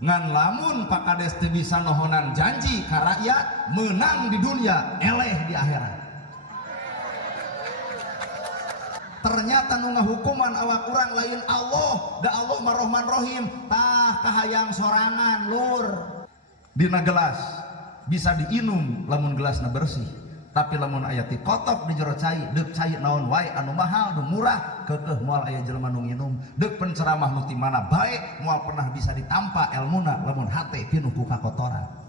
ngan lamun Pak Kades teu bisa nohonan janji ka rakyat menang di dunia eleh di akhirat. Ternyata nu ngahukuman awak urang lain Allah, da Allah mah Rahman Rahim, tah kahayang sorangan lur. Dina gelas bisa diinum lamun gelasna bersih, tapi lamun aya ti kotok di jero cai, deuk cai naon wae anu mahal nu murah, keukeuh moal aya jelema nu nginum. Deuk penceramah nu ti mana bae moal pernah bisa ditampa elmuna lamun hate pinuh ku kakotoran.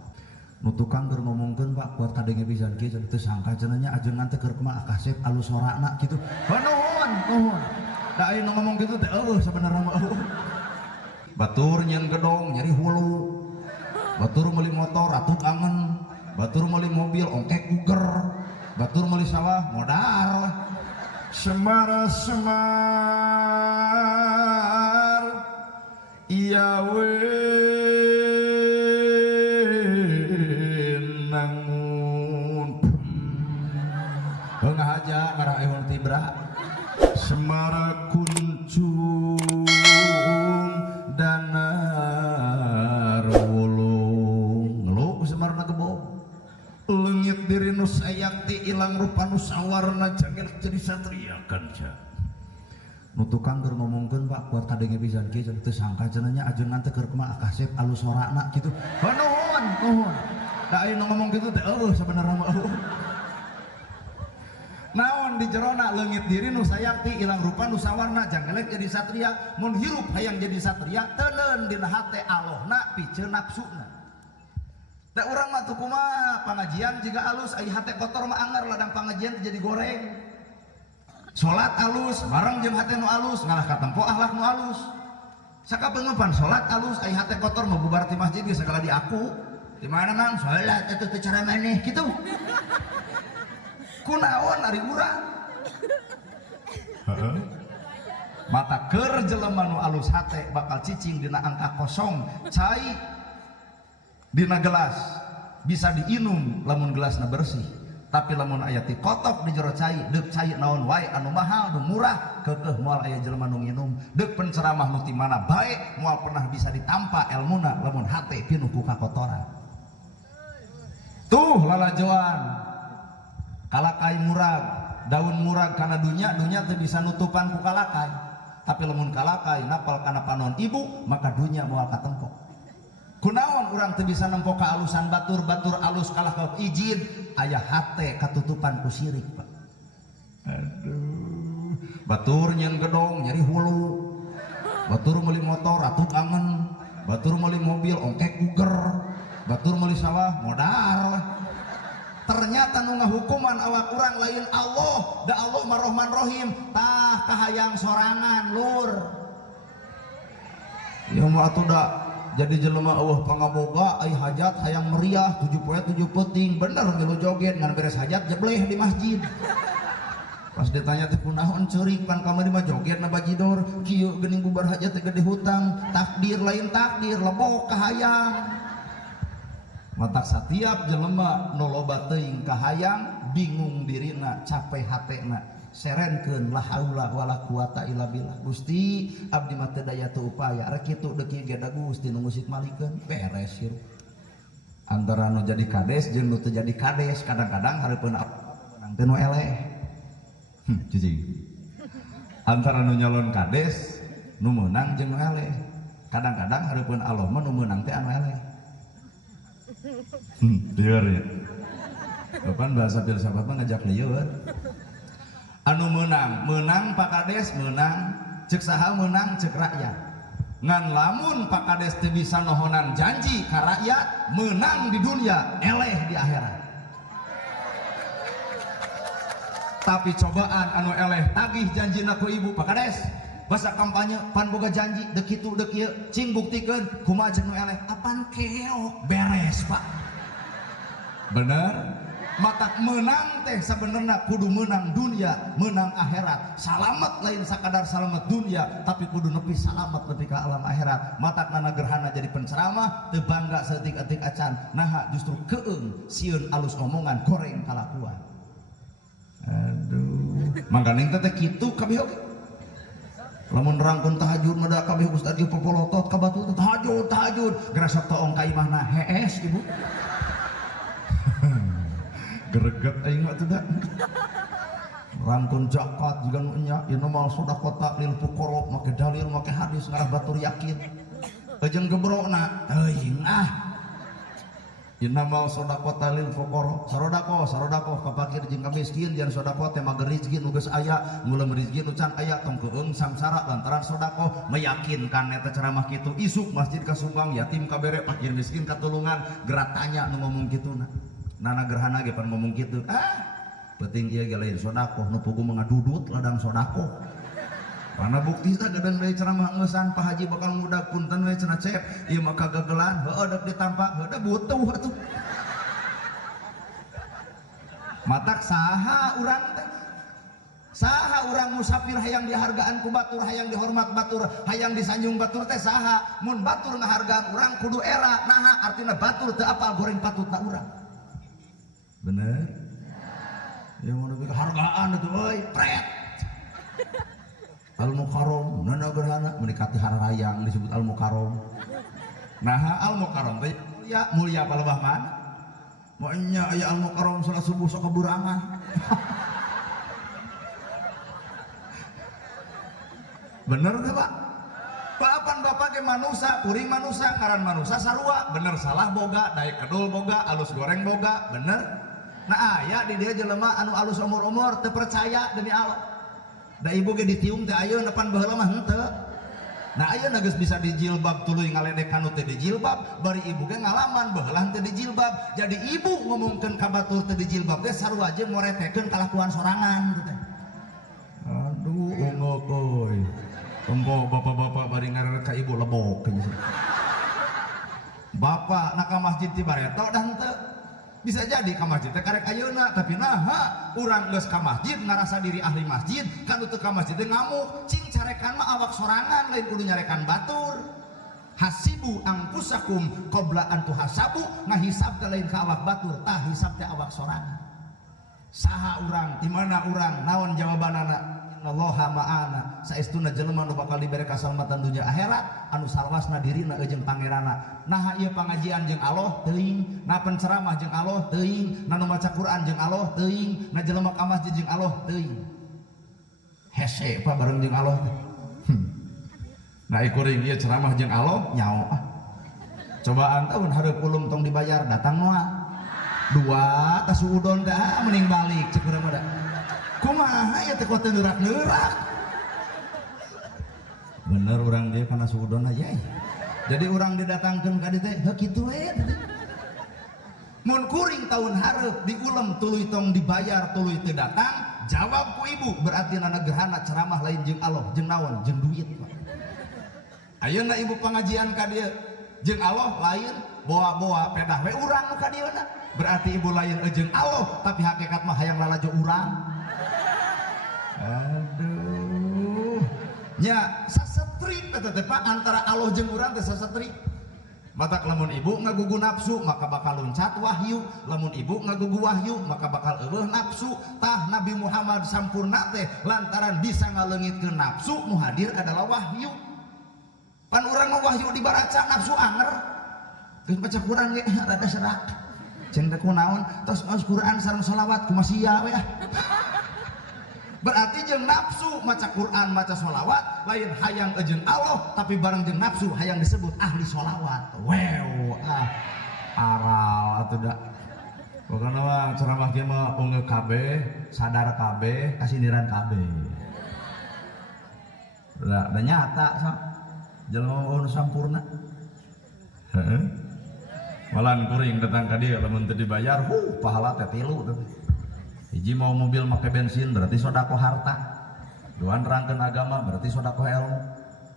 Nu tukang keur ngomongkeun Pak kuat kadenge pisan kieu teu sangka cenah nya ajeungan teh keur kumaha kasep alus sorana kitu. Nuhun. Da aya nu ngomong kitu teh sabenerna mah batur nyeun gedong nyeri hulu. Batur meuli motor atuh angen. Batur meuli mobil ongkek uger. Batur meuli sawah modal. Semar iya we aja ngarah ehon tibra Semara kuncung danar wulung ngeluk Semarna kebo leungit diri nu sayakti ilang rupa nu sawarna jangil jadi satria kanca. Nu tukang keur ngomongkeun Pak kuat kadenge pisan kieu teu sangka cenah nya ajeungan teh keur kumaha kasep alus sorana kitu. Nuhun. Da aya nu ngomong kitu teh sabenerna mah naon di jerona leungit diri nu sayakti ilang rupa nu sawarna janggelek jadi satria mun hirup hayang jadi satria teuneun dina hate Allahna piceun nafsuna. Da urang mah teu kumaha pangajian jiga alus ai hate kotor mah anger ladang pangajian jadi goreng. Salat alus bareng jeung hate nu alus ngalah katempo akhlak nu alus. Sakabeungepan salat alus ai hate kotor mah bubar ti masjid ge sagala di aku. Di mana mang salat atuh teu cara maneh kitu. Kunaon ari urang mata keur jelema nu alus hate bakal cicing dina angka kosong cai dina gelas bisa diinum lamun gelasna bersih, tapi lamun aya ti kotok di jero cai deuk cai naon wae anu mahal nu murah keukeuh moal aya jelema nu nginum. Deuk penceramah nu ti mana bae moal pernah bisa ditampa elmuna lamun hate pinuh ku kakotoran. Tuh lalajoan kalakai murag daun murag kana dunya teu bisa nutupan ku kalakai, tapi lamun kalakai napal kana panon ibu maka dunya moal katempo. Kunaon urang teu bisa nempo ka alusan batur alus kalah ka izin aya hate katutupan ku syirik Pak. Aduh batur nyeun gedong nyeri hulu. Batur meuli motor atuh angen. Batur meuli mobil ongkek uger. Batur meuli sawah modal. Ternyata nu ngahukuman awak urang lain Allah, da Allah mah Rahman Rahim, tah kahayang sorangan lur. Ya mah atuh da jadi jelema eueuh pangaboga ai hajat hayang meriah 7 poe 7 peuting bener milu joget ngan beres hajat jebleh di masjid. Pas ditanya teh kunaon ceurik pan kamari mah joget na bajidor kieu geuning bubar hajat teh gede hutang takdir lain takdir lebok kahayang. Matak setiap jelema nu loba teuing kahayang bingung dirina capek hatena serenkeun la haula wala quwata illa billah. Gusti abdi mah teu daya teu upaya rek kitu deuk ieu ge da Gusti nu ngusik malikeun beres hirup. Antara nu jadi kades jeung nu teu jadi kades kadang-kadang hareupeun menang teh nu eleh. Cicing. Antara nu nyalon kades nu meunang jeung nu eleh. Kadang-kadang hareupeun Allah mah nu meunang teh anu eleh. Lieur ya. Kapan bahasa filsafat mah ngajak lieur. Anu menang Pak Kades menang, cek saha menang cek rakyat. Ngan lamun Pak Kades teu bisa nohonan janji ka rakyat menang di dunia eleh di akhirat. Tapi cobaan anu eleh tagih janjina ku ibu Pak Kades. Basa kampanye pan boga janji deuk kitu deuk ieu cing buktikeun kumaha jeung nu eleh apan keok beres Pak. Bener matak menang teh sebenarnya kudu menang dunia menang akhirat. Salamet lain sakadar salamet dunia tapi kudu nepi salamet nepi ka alam akhirat. Matak nana gerhana jadi penceramah teu bangga saeutik-eutik acan naha justru keung sieun alus omongan goreng kalakuan. Aduh mangkaning teh kitu kabeh oge. lamun nerangkeun tahajud mah kabeh ustad ieu popolotot ka batu tahajud gerasa toong ka imahna hees ibu greget aing mah teh da rangkeun zakat juga nu nya ieu mah sedekah lil fuqara make dalil make hadis ngarah batur yakin jeung gebrokna teuing innamal shadaqata lil fuqara sarodaqoh ka fakir jeung ka miskin jeung sedekah teh mager rezeki nu geus aya ngulem rezeki nu can aya tong keung samsara lantaran sedekah meyakinkan eta ceramah kitu isuk masjid kasumbang yatim kabere fakir miskin katulungan gerak tanya nu ngomong kituna nana gerhana ge pan ngomong kitu penting ieu ge lain sedekah nu pugu mengadudut ladang sedekah karena bukti teh gadang dari ceramah ngeusan Pak Haji bakal ngudag punten we cenah cep ieu mah kagagelan heueuh dek ditampak heueuh butuh atuh matak saha urang teh saha urang musafir hayang dihargaan ku batur hayang dihormat batur hayang disanjung batur teh saha mun batur ngahargaan urang kudu era naha artina batur teu apal goreng patutna urang bener ya mun hargaan atuh euy pret Al-Mukarram, nana gerhana mendekati hararayang disebut Al-Mukarram. Nah, Al-Mukarram teh mulia palebah mana? Monya aya Al-Mukarram salat subuh sok keburangan. Bener teh Pak? Papan bapak ge manusia, kuring manusia, ngaran manusia sarua, bener salah boga, daek kedul boga, alus goreng boga, bener. Nah, aya di dia jelema anu alus umur-umur teu percaya demi Allah. Da ibu ge ditium teh ayeuna pan baheula mah henteu. Nah ayeuna geus bisa dijilbab tuluy ngaledek kanu teh dijilbab, bari ibu ge ngalaman baheula teh dijilbab. Jadi ibu ngomongkeun ka batur teh dijilbab ge sarua jeung moretekeun kalakuan sorangan gitu teh. Aduh ongok euy. Empo bapak-bapak bari ngareret ka ibu lebok gitu. Bapak nak ka masjid ti bareto dah henteu. Bisa jadi ka masjid teh karek ayeuna tapi naha urang geus ka masjid ngarasa diri ahli masjid kan teu ka masjid teh ngamuk cing carekan mah awak sorangan lain kudu nyarekan batur hasibu angkusakum qabla an tuhasabu ngahisab teh lain ka awak batur tah hisab teh awak sorangan saha urang di mana urang naon jawabanana innallaha ma'ana saestuna jelema nu bakal dibere kasalamatan dunya akhirat anu salawasna dirina jeung pangeranna nah ieu pangajian jeung Allah teuing na penceramah jeung Allah teuing na nu maca Quran jeung Allah teuing na jelema ka masjid jeung Allah teuing hese pa bareng jeung Allah nah ikuring ieu ceramah jeung Allah nyao cobaan tahun hareup ulum tong dibayar datang moal dua tas udon dah mending balik cek urang mah da kumaha ya teh kota neurak-neurak bener orang dia karena suudon aja jadi orang didatangkan ka dieu teh heuh kitu we mun kuring tahun hareup diulem tuluy tong dibayar tuluy teu datang jawab ku ibu berarti nana gerhana ceramah lain jeung Allah jeung naon jeung duit ayeuna ibu pengajian ka dieu jeung Allah lain boa-boa pedah we urang ka dieu na berarti ibu lain jeung Allah tapi hakikat mah hayang lalajo urang. Aduh nya sasetrik eta teh Pak antara Allah jeung urang teh sasetrik matak lamun ibu ngagugu nafsu maka bakal loncat wahyu lamun ibu ngagugu wahyu maka bakal eueuh nafsu tah Nabi Muhammad sampurna teh lantaran bisa ngaleungitkeun nafsu nu hadir adalah wahyu pan urang mah wahyu dibaraca nafsu anger geus baca Quran ge rada serak cenah teh kunaon tos maos Quran sareng shalawat kumaha sia we berarti jeung nafsu maca Quran maca sholawat lain hayang jeung Allah tapi bareng jeung nafsu hayang disebut ahli sholawat wow aral atuh da pokona mah ceramah kieu mah ungeuk kabeh sadar kabeh kasindiran kabeh da nyata sok jelema nu sampurna heeh malan kuring datang ka dieu lamun teu dibayar pahala teh 3 teh hiji mau mobil make bensin berarti sodako harta dua nerangkeun agama berarti sodako ilmu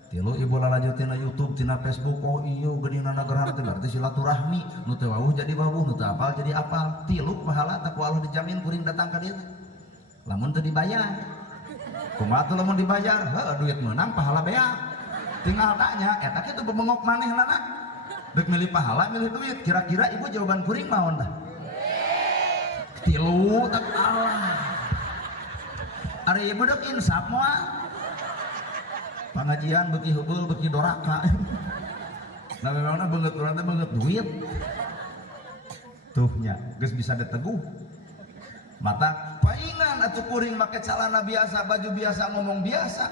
tilu ibu lalajo tina YouTube tina Facebook oh iya geuninna gerhana teh berarti silaturahmi nu teu wawuh jadi wawuh nu teu apal jadi apal tilu pahala teh ku Allah dijamin kuring datang ka dieu lamun teu dibayar kumaha teu lamun dibayar heuh duit meunang pahala beak tinggal tanya eta kitu bebengok manehna dek milih pahala milih duit kira-kira ibu jawaban kuring naon tah tilu tak Allah ari ibu dek insaf moal Pengajian beki hubul beki doraka. Nah memangnya banget orang teh banget duit. Tuhnya geus bisa diteguh. Mata paingan atuh kuring make calana biasa, baju biasa, ngomong biasa.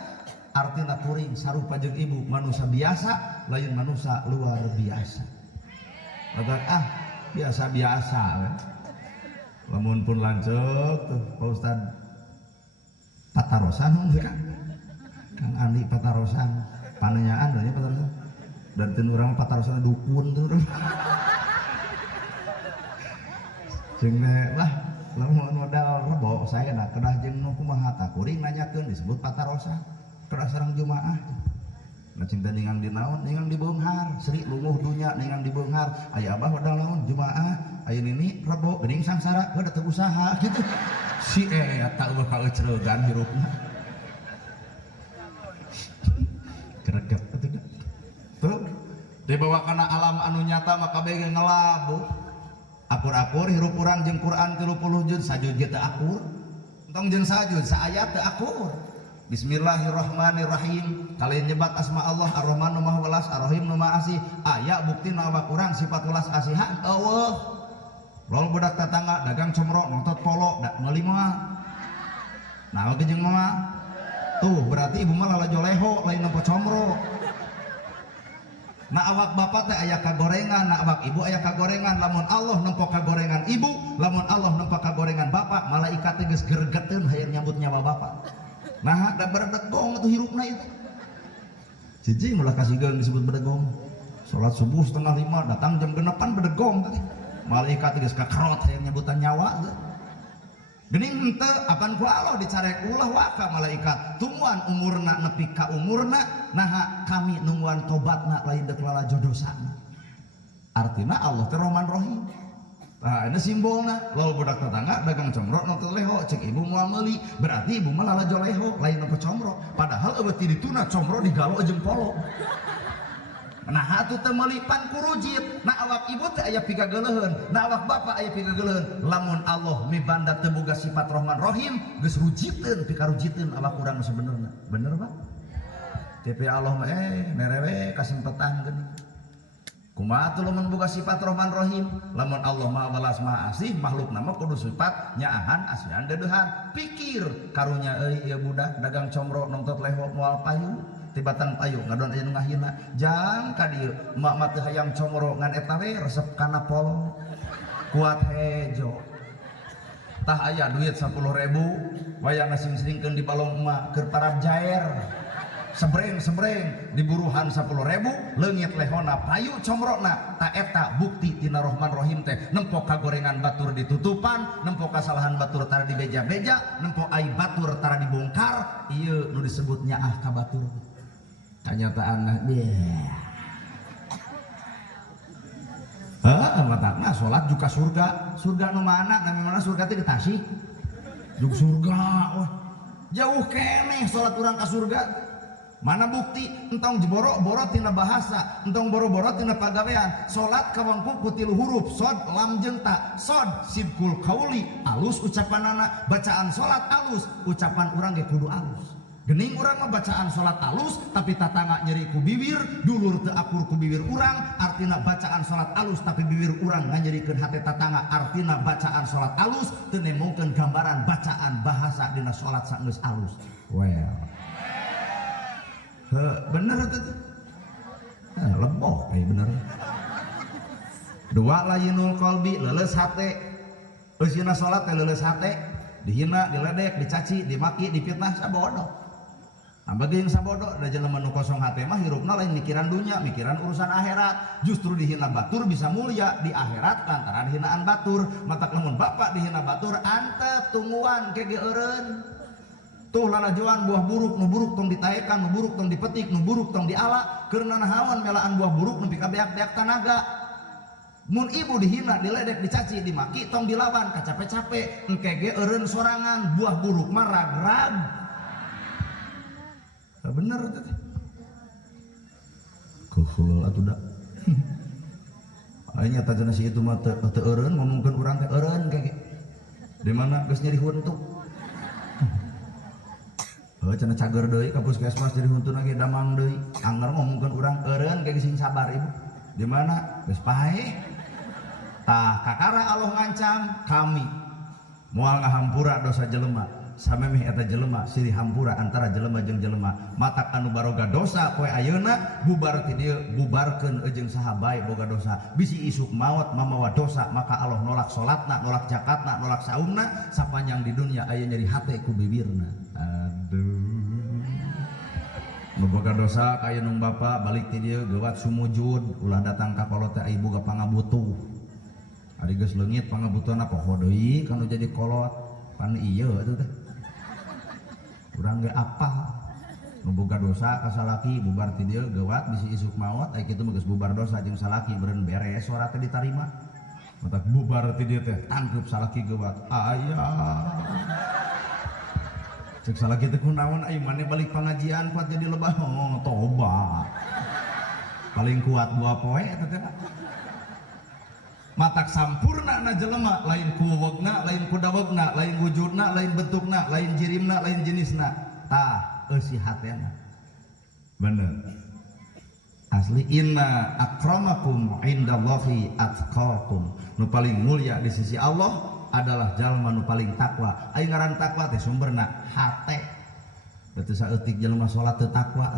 Artina kuring sarupa jeung ibu manusia biasa, lain manusia luar biasa. Maka biasa-biasa we. Lamun pun lanceuk tuh Pak Ustad Patarosan kan. Kang Andi Patarosan, pananyaan nya Patarosan. Dan teu urang Patarosan dukun tuh. Jeung lah lamun modal rebo saya na kedah jeung nu kumaha tah kuring nanyakeun disebut Patarosan. Kedah sareng jumaah. Nah cinta ningang di naon, ningang di beunghar, seri lungguh dunya ningang di beunghar. Aya abah modal naon jumaah, aya nini rebo geuning sangsara, heuh teu usaha gitu. Si eta eueuh kaeucreugan hirupna. Keregep atuh da. Tuh, dibawa kana alam anu nyata maka bege ngelabu. Akur-akur hirup urang jeung Quran 30 juz, sajud ge teu akur. Entong jeung sajud saayat teu akur. Bismillahirrahmanirrahim. Kalian nyebat asma Allah Ar-Rahman nu Maha Welas, Ar-Rahim nu Maha Asih. Aya bukti awak urang sifat welas asihan eueuh. Lol budak tetangga dagang comro nontot polo dak meuli moal. Nah oge jeung mah. Tuh berarti ibu mah lalajo leho lain nempo comro. Nah awak bapak teh aya kagorengan, nah awak ibu aya kagorengan. Lamun Allah nempo kagorengan ibu, lamun Allah nempo kagorengan bapak, malaikat teh geus gregeteun hayang nyambut nyawa bapak. Nah, da berdegong itu hirupna itu. Cicing mulai kasih gang disebut berdegong. Sholat subuh 4:30 datang jam 6 berdegong tadi. Malaikat geus kakerot hayang nyebutan nyawa. Geuning henteu apan ku Allah dicarek ulah wa ka malaikat. Tungguan umurna nepi ka umurna, naha kami nungguan tobatna lain deuk lalajo dosana. Artina Allah teh Rahman Rahim. Nah, ini simbolna. Lalu budak tetangga dagang comro nonton leho, cek ibu mau meuli, berarti ibu malah lalajo leho, lain apa comro. Padahal eueuh ti dituna comro digalo jeung polo. Nah, atuh teh meuli pan kurujit. Nah, awak ibu teh aya pigageuleun, nah awak bapak aya pigageuleun. Lamun Allah mibanda teu boga sifat Rahman Rahim, geus rujiteun pikarujiteun awak urang sebenarnya. Bener, Pak? TP Allah mah nerewe kasempetan geuning. Kumaha tuh lamun boga sifat Rahman Rahim, lamun Allah Maha Welas Maha Asih, makhluk nama kudu sifat nyaahan asihan dedeuhan. Pikir karunya euy ieu budak dagang comro nongtot leho moal payu, tibatan payu ngadon aya nu ngahina. Jang ka dieu emak mah teu hayang comro ngan eta we resep kana polo. Kuat hejo. Tah aya duit 10.000, wayang ngasing-singkeun di balong emak keur parab jaer. Sembreng diburuhan 10.000 leungit lehona payu comrona ta eta bukti tina Rahman Rahim teh nempo kagorengan batur ditutupan, nempo kasalahan batur tara dibeja-beja, nempo aib batur tara dibongkar. Ieu nu disebutnya ka batur kanyataanna matakna salat juga surga nu mana namanya surga teh di Tasik juk surga jauh keneh salat urang ka surga. Mana bukti entong boro-boro tina bahasa, entong boro-boro tina pagawean. Salat kawangku ku 3 huruf, sod lam jeung ta. Sod sibkul qauli, alus ucapanana. Bacaan salat alus, ucapan urang ge kudu alus. Geuning urang mah bacaan salat alus tapi tatangga nyeri ku bibir, dulur teu akur ku bibir urang, artina bacaan salat alus tapi bibir urang nganyerikeun hate tatangga. Artina bacaan salat alus teu nemongkeun gambaran bacaan bahasa dina salat saenggeus alus. Well. Bener itu leboh bener. Dua layinul qalbi leuleus hate. Eusina salat teh leuleus hate, dihina, diledek, dicaci, dimaki, difitnah sabodo. Bagi yang sabodo da jelema nu kosong hate mah hirupna lain mikiran dunya, mikiran urusan akhirat. Justru dihina batur bisa mulia di akhirat lantaran hinaan batur. Mata lamun bapak dihina batur antep tungguan kege eureun. Tuh lalajoan buah buruk, nu buruk tong ditaekan, nu buruk tong dipetik, nu buruk tong diala. Keurna nahawan melaan buah buruk nepi ka beak-beak tanaga. Mun ibu dihina, diledek, dicaci, dimaki, tong dilawan, kacape-cape, engkege eureun sorangan, buah buruk mah rag-rag. Bener teh. Kuhul atuh da. Aya nyata cenah si itu mah teu eureun ngomongkeun urang teh eureun kege. Di mana geus nyeri huntuk. cenah cager deui ka puskesmas jadi huntun lagi damang deui anger ngomongkeun urang eureun kayak sing sabar ibu di mana geus paeh tah kakara Allah ngancam kami moal ngahampura dosa jelema samemeh eta jelema silih hampura antara jelema jeung jelema matak anu baroga dosa poe ayeuna bubar ti dieu bubarkeun jeung saha bae boga dosa bisi isuk maot mamawa dosa maka Allah nolak salatna nolak zakatna nolak saumna sapanjang di dunia aya nyeri hate ku bibirna aduh boga dosa kaya nung bapa balik ti dieu geuwat sumujud ulah datang ka kolot teh ibu ka pangabutuh ari geus leungit pangabutuhna poho deui kanu jadi kolot pan ieu atuh teh urang ge apal nu boga dosa ka salaki bubar ti dieu geuwat bisi isuk maot aya kitu mah geus bubar dosa jeung salaki beureun beres sora teh ditarima matak bubar ti dieu teh tangkep salaki geuwat aya cek salaki teh kunaon ai maneh balik pengajian kuat jadi lebah tobat paling kuat 2 poe eta teh matak sampurna na jelema lain ku wewegna lain ku dawegna lain wujudna lain bentukna lain jirimna lain jenisna tah eusi hatena bener asli inna akramakum indallahi atqakum nu paling mulia di sisi Allah adalah jalma nu paling takwa ai ngaran takwa teh sumberna hate beuteus saeutik jelema salat teu takwa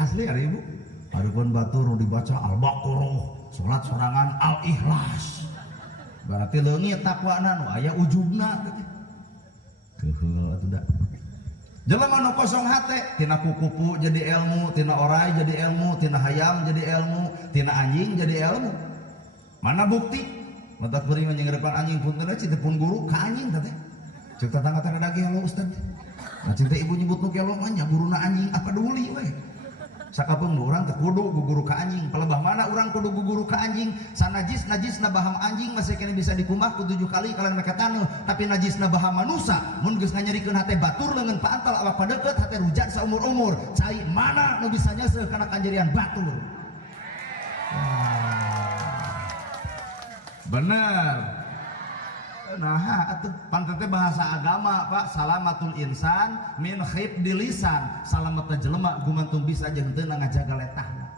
asli ari ibu adupun batur nu dibaca al-baqarah salat sorangan al-ikhlas berarti leungit takwana nu aya ujubna keheul atuh da jelema nu kosong hate tina kukupu jadi ilmu tina orai jadi ilmu tina hayam jadi ilmu tina anjing jadi ilmu mana bukti mata kuring nyengrepan anjing punten cinta pun guru ka anjing teh ceuk tetangga-tetangga dage halo ustad nah cinta ibu nyebut nu kelo mah nya guruna anjing apa duli we sakapeung urang teh kudu guguru ka anjing palebah mana urang kudu guguru ka anjing najisna baham anjing masih kena bisa dikumbah ku 7 kali kalian mereka taneuh tapi najisna baham manusia mun geus nganyarikeun hate batur leungeun paantal awak padeukeut hate rujak saumur-umur cai mana nu bisa nyeseuh kana kanjerian batur bener nah atuh pantet bahasa agama Pak salamatul insan min khibdi lisan salamet jelema gumantung bisa jeung teu ngajaga letahna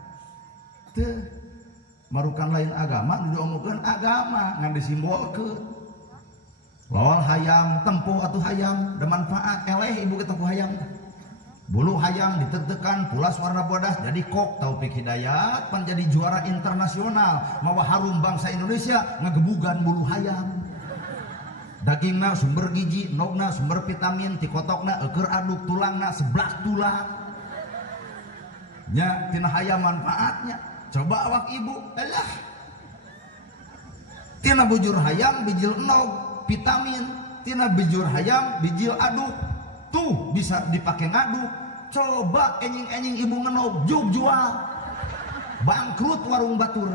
teu marukan lain agama nu diomongkeun agama ngan disimbolkeun lol hayam tempuh atuh hayam da manfaat eleh ibu kita ku hayam bulu hayam ditetekan pulas warna bodas jadi kok Taufik Hidayat pan jadi juara internasional mawa harum bangsa Indonesia ngagebugan bulu hayam dagingna sumber gizi nogna sumber vitamin tikotokna eukeur aduk tulangna 11 tulang nya tina hayam manfaatnya coba awak ibu elah tina bujur hayam bijil nog vitamin tina bujur hayam bijil aduk tuh bisa dipakai ngaduk coba enjing-enjing ibu ngenob juk jual bangkrut warung batur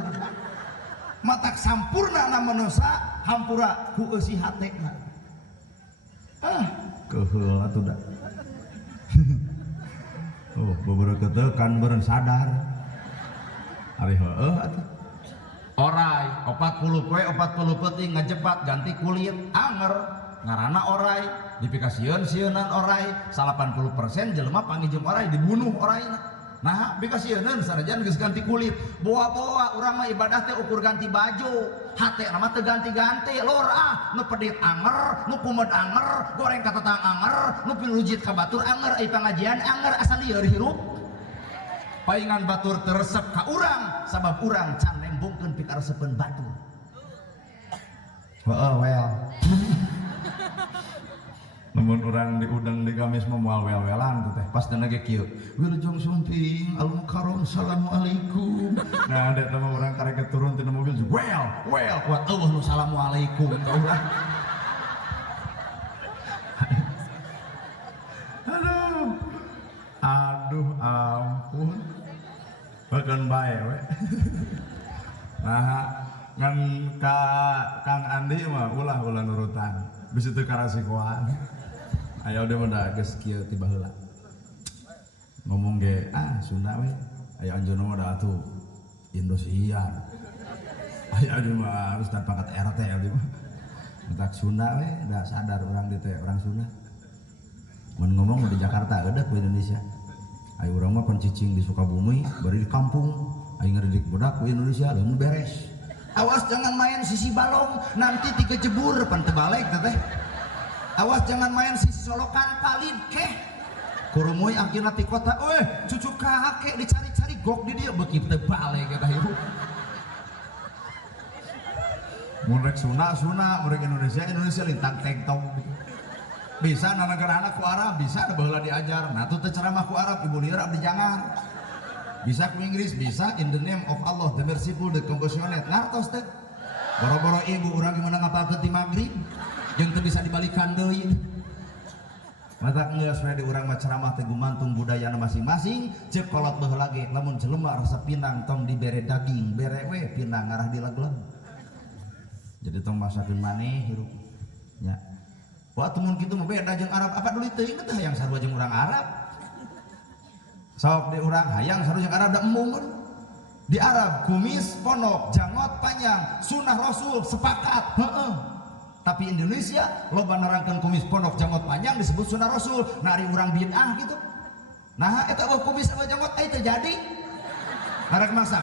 matak sampurna na manusia hampura ku eusi hatena keheul atuh da oh beberapa kan beureun sadar ari heueuh atuh orai 40 poe 40 peuting ngajepat ganti kulit anger ngaranna orai dipikasieun sieunan orai 80% jelema panggijum orai dibunuh oraina nah pikasieun sarajan geus ganti kulit boa-boa urang mah ibadah teh ukur ganti baju hate nama teu ganti-ganti lor nu pedit anger nu kumed anger goreng ka tetang anger nu pilujit ka batur anger ai pangajian anger asal lieur hirup paingan batur teresep ka urang sabab urang can nembongkeun pikaresepeun batur heueuh well namun orang diundang di gamis memual wel-welan teh pas dana ge kieu wilujeng sumping al-mukarram assalamualaikum nah ada teman orang karek turun tina mobil well kuat eueuh nu assalamualaikum ka urang aduh ampun bagan bae we nah ngan ka Kang Andi mah ulah nurutan bisa teu karasikoan aya udah mah geus kieu tiba heula ngomong ge Sunda we aya anjeunna mah da atuh Indosiar aya di mah ustad pangkat RT di mah entak Sunda we da sadar urang di teh urang Sunda mun ngomong di Jakarta ada ku Indonesia ayo urang mah pan cicing di Sukabumi bari di kampung ayo ngeridik budak ku Indonesia leumu beres awas jangan main sisi balong nanti tiga jebur pan teu balik teh awas jangan main sisi solokan palid keh kurumuy akhirna ti kota cucu kakek dicari-cari gok di dia beuki teu balik eta hirup mun rek Sunda mun rek Indonesia lintang tengtong bisa na negara anak ku Arab bisa ada baheula diajar nah tuh ceramah ku Arab ibu liar abdi jangan bisa ku Inggris bisa in the name of Allah the merciful the compassionate ngartos teh boro-boro ibu urang gimana ngapalkeun ti magrib jeung teu bisa dibalikan deui mata geus we di urang mah ceramah teh gumantung budayana masing-masing ceuk kolot baheula ge lamun jelema resep pinang tong dibere daging bere we pinang ngarah dilegleg jadi tong masakeun maneh hirup nya waktu mun kitu mah beda jeung Arab apa dulu teuing teh hayang sarua jeung urang Arab sok di urang hayang sarua jeung Arab da embung di Arab kumis pondok jangot panjang sunah Rasul sepakat tapi Indonesia loba nerangkeun kumis pondok jangot panjang disebut sunah Rasul nari urang bid'ah gitu nah eta kumis sama jangot teh jadi karek masa